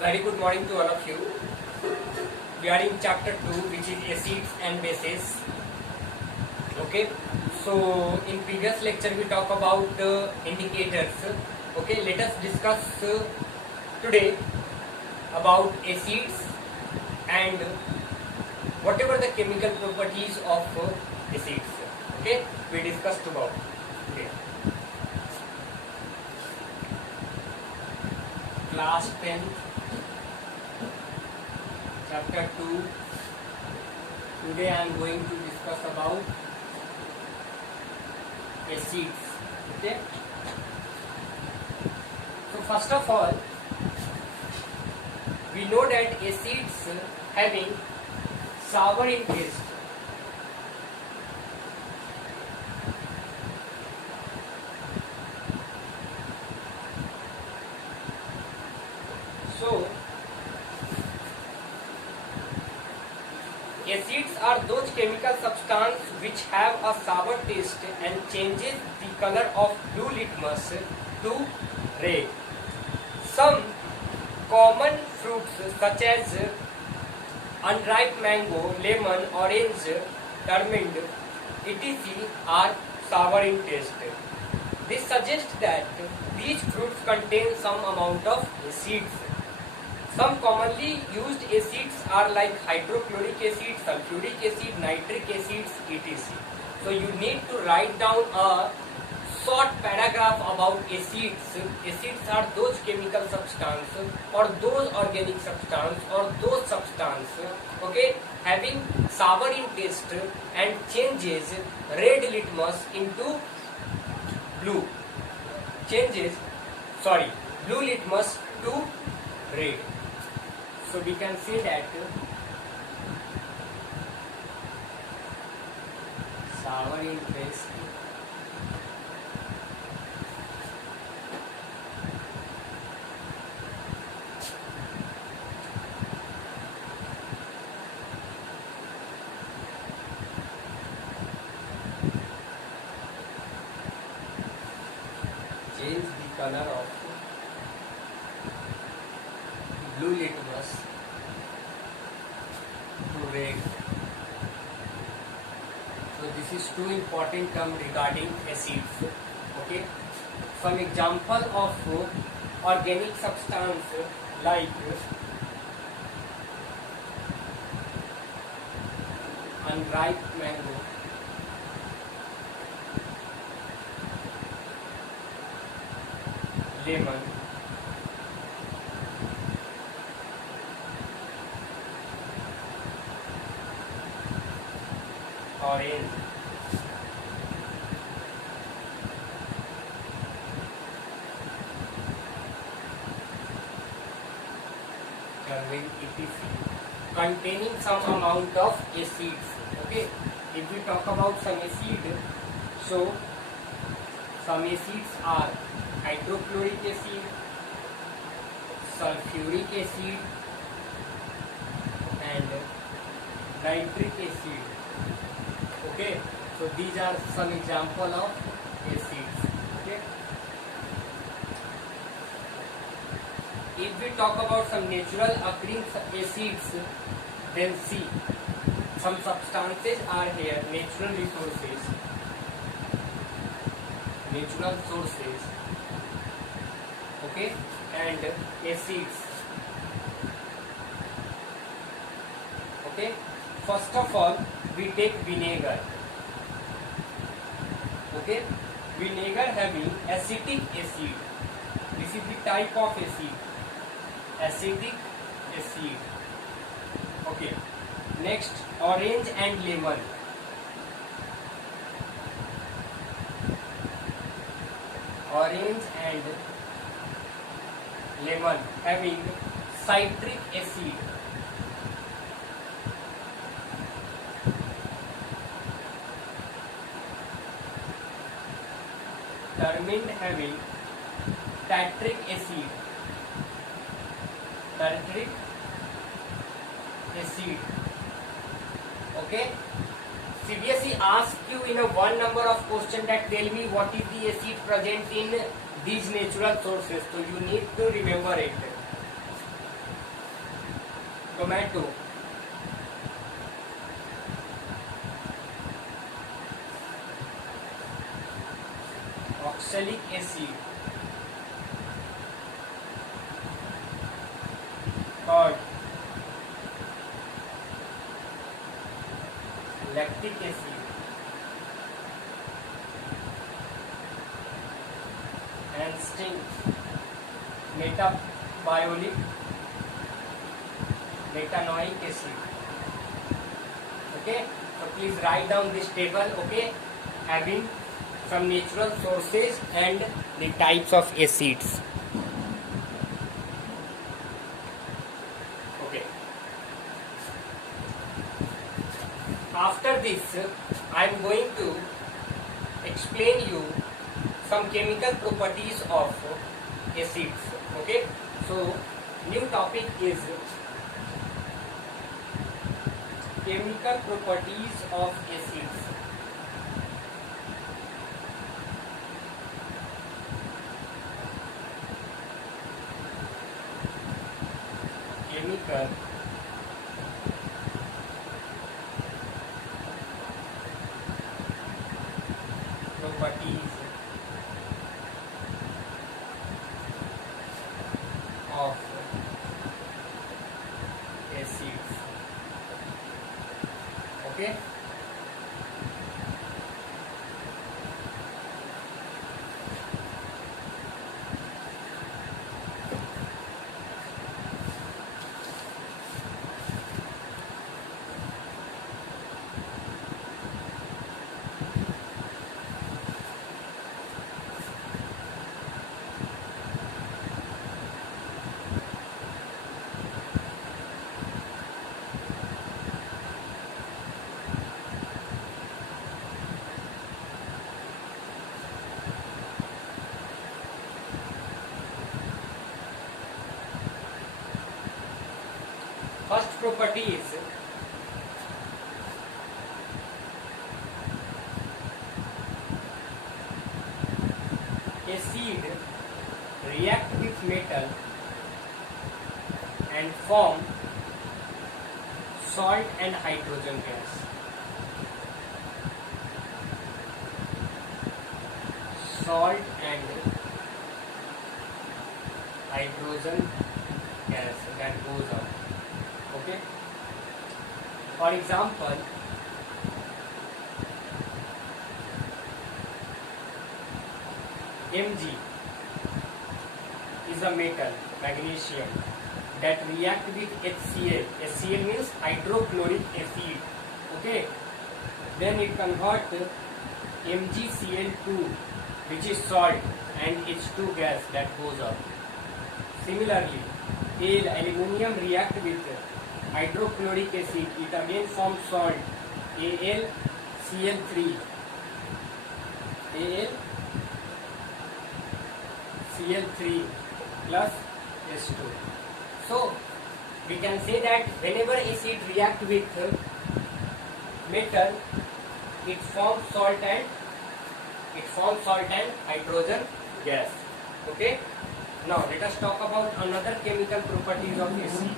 Very good morning to all of you. We are in chapter 2, which is acids and bases. Okay, so in previous lecture we talk about indicators. Okay, let us discuss today about acids and whatever the chemical properties of acids. Okay, we discussed about today. Class 10, chapter 2. Today I am going to discuss about acids. Okay. So first of all, we know that acids having sour in taste. So acids are those chemical substances which have a sour taste and changes the color of blue litmus to red. Some common fruits such as unripe mango, lemon, orange, tamarind, etc. are sour in taste. This suggests that these fruits contain some amount of acids. Some commonly used acids are like hydrochloric acid, sulfuric acid, nitric acids, etc. So you need to write down a short paragraph about acids. Acids are those chemical substances or those organic substances or those substances, okay, having sour in taste and changes red litmus into blue. Blue litmus to red. So we can say that sour in taste change the color of blue litmus to red. So this is two important terms regarding acids. Okay. Some example of organic substance like unripe mango, lemon, orange, tamarind, etc. containing some amount of acids. Okay, if we talk about some acid, so some acids are hydrochloric acid, sulfuric acid, and nitric acid. Okay, so these are some example of acids. Okay, if we talk about some natural occurring acids, then see some substances are here, natural sources, okay, and acids. Okay, first of all we take vinegar. Okay, vinegar having acetic acid. This is the type of acid, acetic acid. Okay, next orange and lemon. Orange and lemon having citric acid. Tamarind having tartaric acid. Okay. CBSE asks you in a one number of question that tell me what is the acid present in these natural sources. So you need to remember it. tomato, oxalic acid, curd, lactic acid, and sting, metabolic metanoic acid. Okay, so please write down this table, okay, having some natural sources and the types of acids. Okay, after this I am going to explain you some chemical properties of acids. Okay, so new topic is chemical properties of acids. Chemical properties of acids. Okay, first property is acid react with metal and form salt and hydrogen gas. Salt and hydrogen gas that goes up. Okay. For example, Mg is a metal, magnesium, that react with HCl. HCl means hydrochloric acid. Okay. Then it convert MgCl2, which is salt, and H2 gas that goes up. Similarly, aluminium react with hydrochloric acid. It again forms salt, AlCl3. AlCl3 plus H2. So we can say that whenever acid react with metal, it forms salt and hydrogen gas. Okay. Now let us talk about another chemical properties of acid.